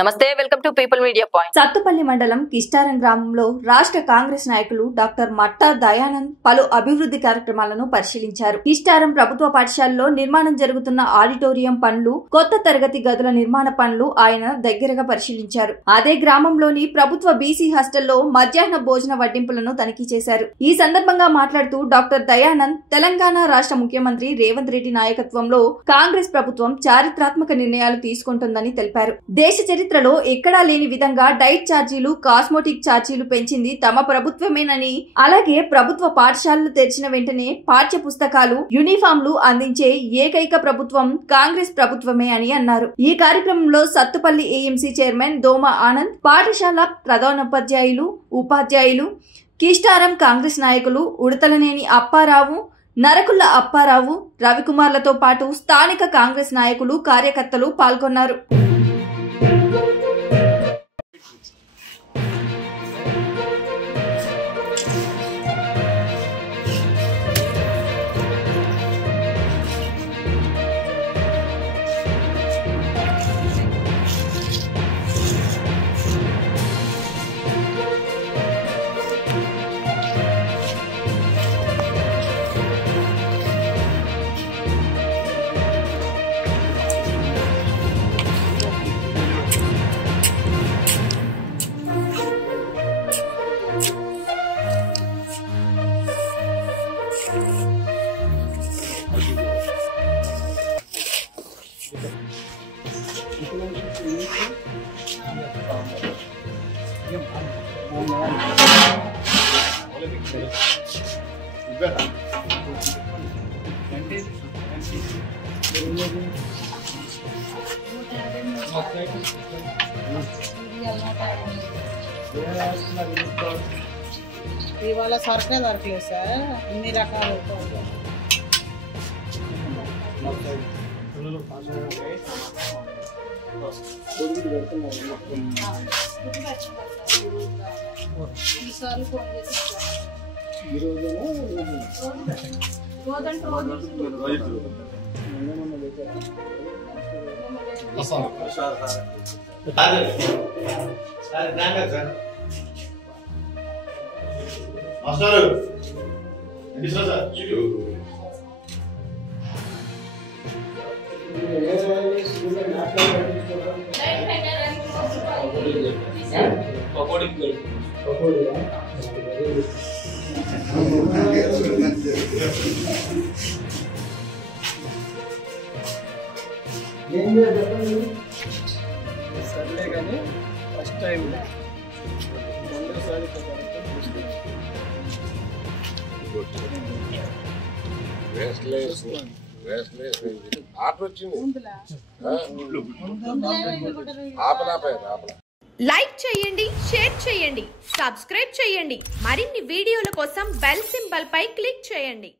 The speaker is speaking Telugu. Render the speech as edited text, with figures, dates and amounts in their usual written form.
నమస్తే, welcome to people media point. Sathupalli మండలం కిష్టారం గ్రామంలో రాష్ట్ర కాంగ్రెస్ నాయకులు డాక్టర్ మట్టా దయానంద్ పలు అభివృద్ధి కార్యక్రమాలను పరిశీలించారు. కిష్టారం ప్రభుత్వ పాఠశాలలో నిర్మాణం జరుగుతున్న ఆడిటోరియం పనులు, కొత్త తరగతి గదుల నిర్మాణ పనులు ఆయన దగ్గరగా పరిశీలించారు. అదే గ్రామంలోని ప్రభుత్వ బీసీ హాస్టల్లో మధ్యాహ్న భోజన వడ్డింపులను తనిఖీ చేశారు. ఈ సందర్భంగా మాట్లాడుతూ డాక్టర్ దయానంద్ తెలంగాణ రాష్ట్ర ముఖ్యమంత్రి రేవంత్ రెడ్డి నాయకత్వంలో కాంగ్రెస్ ప్రభుత్వం చారిత్రాత్మక నిర్ణయాలు తీసుకుంటుందని తెలిపారు. దేశ చరిత్రలో ఎక్కడా లేని విధంగా డైట్ ఛార్జీలు, కాస్మోటిక్ ఛార్జీలు పెంచింది తమ ప్రభుత్వమేనని, అలాగే ప్రభుత్వ పాఠశాలలు తెరిచిన వెంటనే పాఠ్య పుస్తకాలు, యూనిఫామ్లు అందించే ఏకైక ప్రభుత్వం కాంగ్రెస్ ప్రభుత్వమే అని అన్నారు. ఈ కార్యక్రమంలో సత్తుపల్లి ఏఎంసీ చైర్మన్ దోమ ఆనంద్, పాఠశాల ప్రధానోపాధ్యాయులు, ఉపాధ్యాయులు, కిష్టారం కాంగ్రెస్ నాయకులు ఉడతలనేని అప్పారావు, నరకుల్ల అప్పారావు, రవికుమార్లతో పాటు స్థానిక కాంగ్రెస్ నాయకులు, కార్యకర్తలు పాల్గొన్నారు. ఇవాళ సరుకే దొరకలేదు సార్, అన్ని రకాలు. సర్లే కానీ ఫస్ట్ టైం లైక్ చేయండి, షేర్ చేయండి, సబ్స్క్రైబ్ చేయండి. మరిన్ని వీడియోల కోసం బెల్ సింబల్ పై క్లిక్ చేయండి.